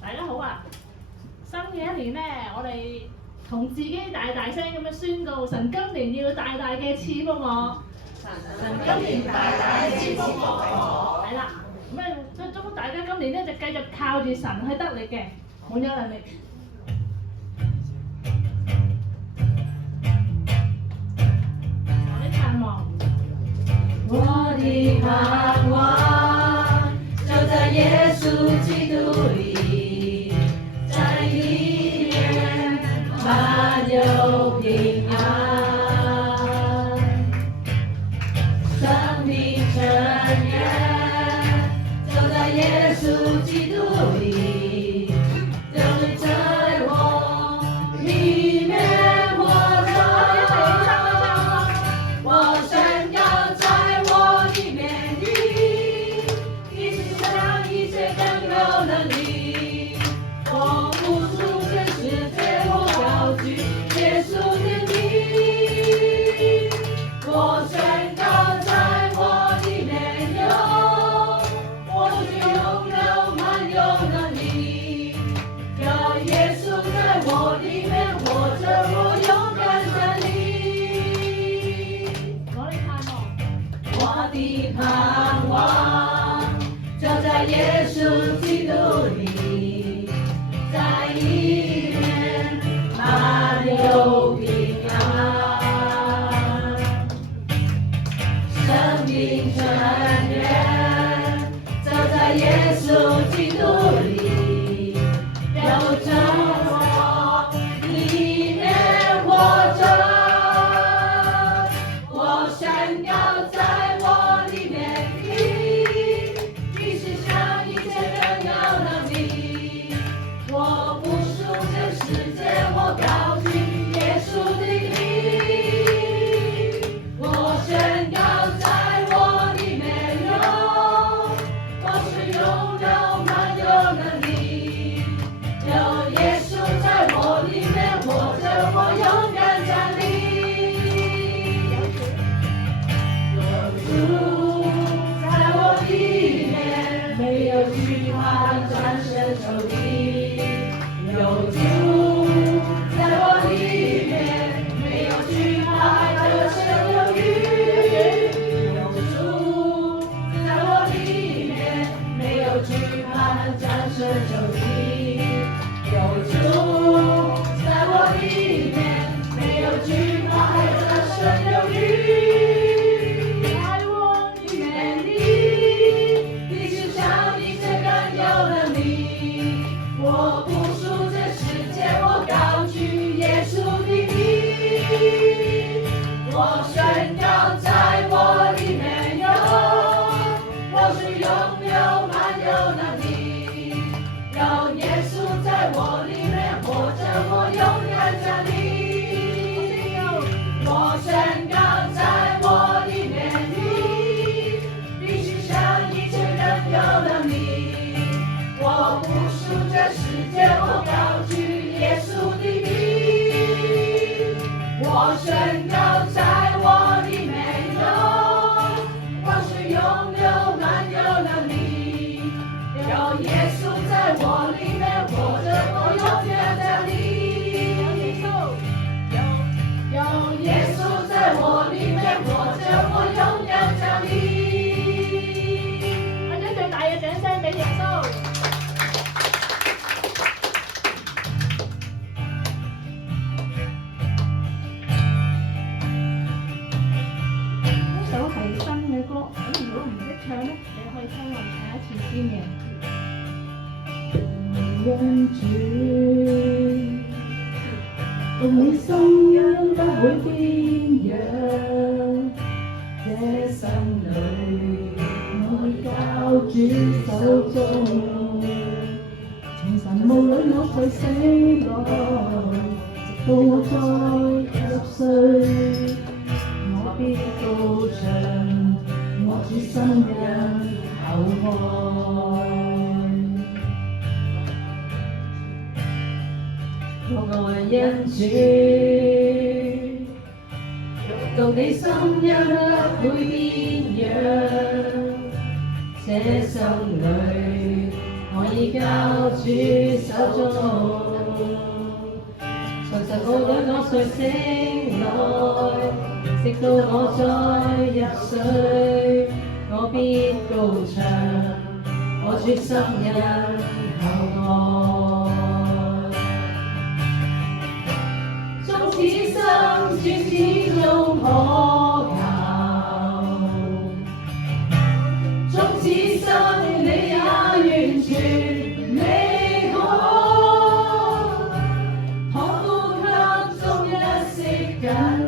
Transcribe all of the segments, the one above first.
大家好啊！新嘅一年咧，我哋同自己大大聲咁樣宣告：神今年要大大嘅賜福我。神今年大大嘅賜福我。係啦，咁啊，祝福大家今年咧就繼續靠住神去得力嘅，滿有能力。我的盼望，我的盼望就在耶穌基督裏，在裡面滿有平安，生命泉源就在耶穌基督裏，就在我裡面活着。我宣告在我裡面的，比世上一切更有能力。我不屬這世界，我高舉耶穌的名。我宣告在我裡面有，我是擁有滿有能力。有耶穌在我裡面活着，我勇敢站立。我的盼望就在耶穌基督裡，在裡面滿有平安，生命泉源就在耶穌基督裡，有着我裡面活着。我宣告在我裡面的，比世上一切更有能力。我不屬這世界，我高舉耶穌的名。我宣告在我裡面有，我是擁有滿有能力。有耶穌在我裡面活着，我勇敢站立。主在我裡面，沒有懼怕，戰勝仇敵。有主在我裡面，沒有懼怕，得勝有餘。有主在我裡面，沒有懼怕，戰勝仇敵。有主在我裡面，沒有懼怕，得勝有餘。我不屬這世界，我高舉耶穌的名。我宣告在我裡面有，我是擁有滿有能力。有耶穌在我裡面活着，我勇敢站立。我宣告在我裡面的，比世上一切更有能力。我不屬這世界，我高舉耶穌的名。我宣告在我裡面有，我是擁有滿有能力。有耶穌在我裡面活着，我勇敢站立。有耶穌在我裡面活着，我勇敢站立。我將最大嘅掌聲俾耶穌。係新嘅歌，咁如果唔識唱咧，你可以聽我哋第一次先嘅。因主，共你心音不會變樣，這生裏我交主手中，從神霧裏我才醒來，直到我再入睡。我必高唱，我主心印厚愛。我愛因主，到你心印不會變樣，這生裏我已交主手中。常常無論我誰醒來，直到我再入睡，我必高唱我主心因厚愛。縱此生主始終可靠，縱此生你也完全美好，倘呼吸中一息緊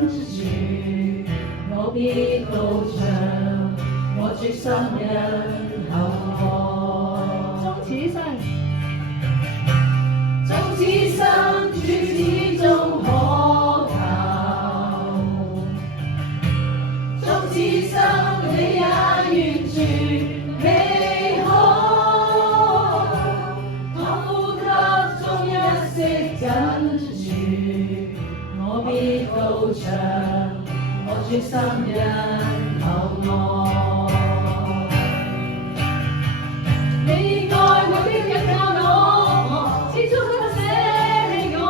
住，我必高唱我主心因厚愛。終此生，縱此生主始終可靠，縱此生你也完全美好，倘呼吸中一息緊住，我必高唱我主心因厚愛。你愛永必緊靠我，始終不捨棄我。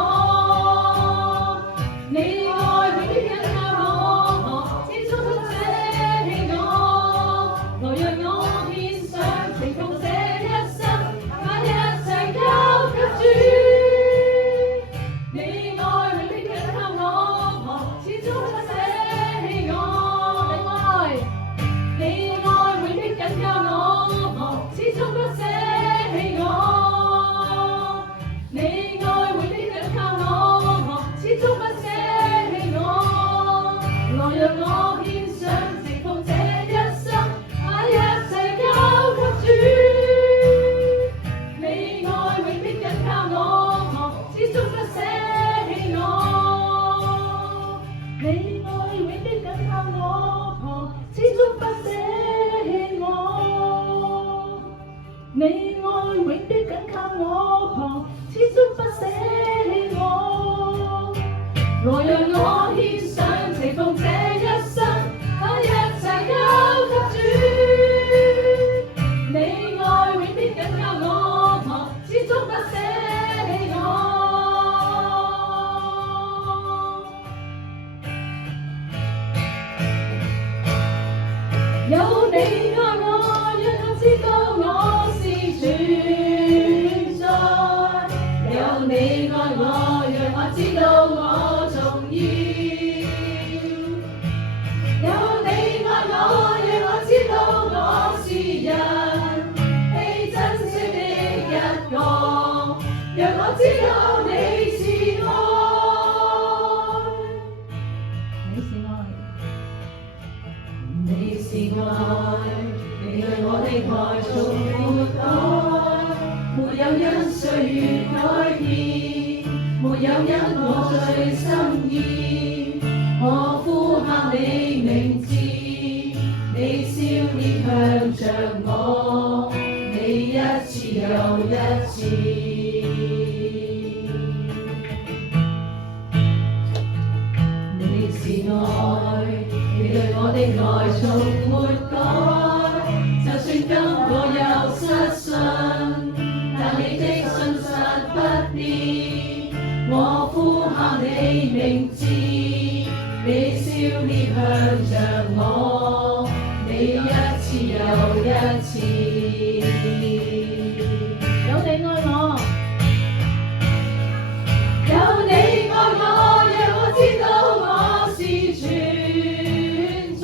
你愛永必緊靠我，始終不捨棄我。來讓我獻上情奉這一生，把一切交給主。你愛永必緊靠我，始終不捨棄我。你愛永必緊靠我，始終不捨棄我。你愛永必緊靠我，始終不捨棄我。來讓我獻上情奉這一生，把一切交給主。你愛永必緊靠我，始終不捨棄我。你愛永必緊靠我，始終不捨棄我。你愛永必緊靠我，始終不捨棄我。來讓我獻上情奉這一生，把一切交給主。你愛永必緊靠我，始終不捨棄我。有你愛我，讓我知道我是存在。有你愛我，讓我知道我重要。有你愛我，讓我知道我是人被珍惜的一個，讓我知道你是愛。你是愛。你是愛，你對我的愛從沒改，沒有因歲月改變，沒有因我最心意。我呼喊你名字，你笑臉向着我，你一次又一次。你是愛，你對我的愛從沒改，就算今我又失信，但你的信實不變。我呼喊你名字，你笑臉向着我，你一次又一次。有你愛我，有你愛我，讓我知道我是存在。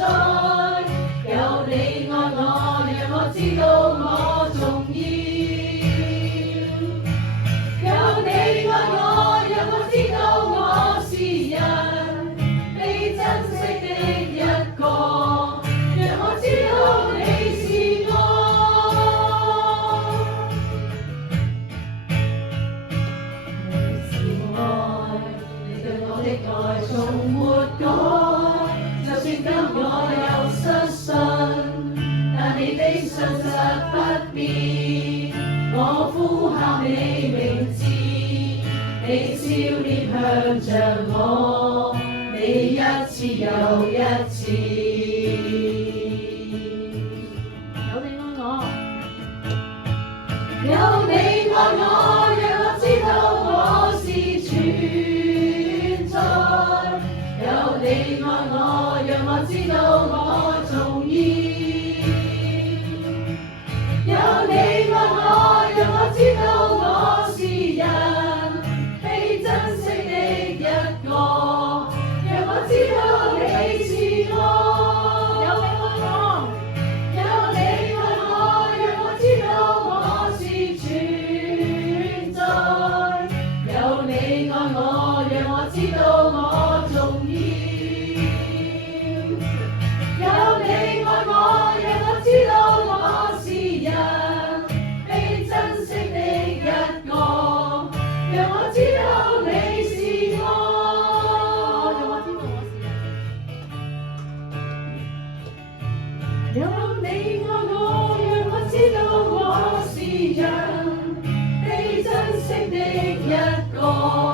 有你愛我，讓我知道我重要。有你愛我，讓我知道我是人被珍惜的一個，讓我知道你是愛。你是愛，你對我的愛從沒改，就算今我又失信，但你的信實不變。我呼喊你名字，你笑臉向着我，你一次又一次。有你愛我。有你愛我，讓我知道我是存在。有你愛我，讓我知道我重要。有你愛我，讓我知道我是人被珍惜的一個，讓我知道你是我。一個。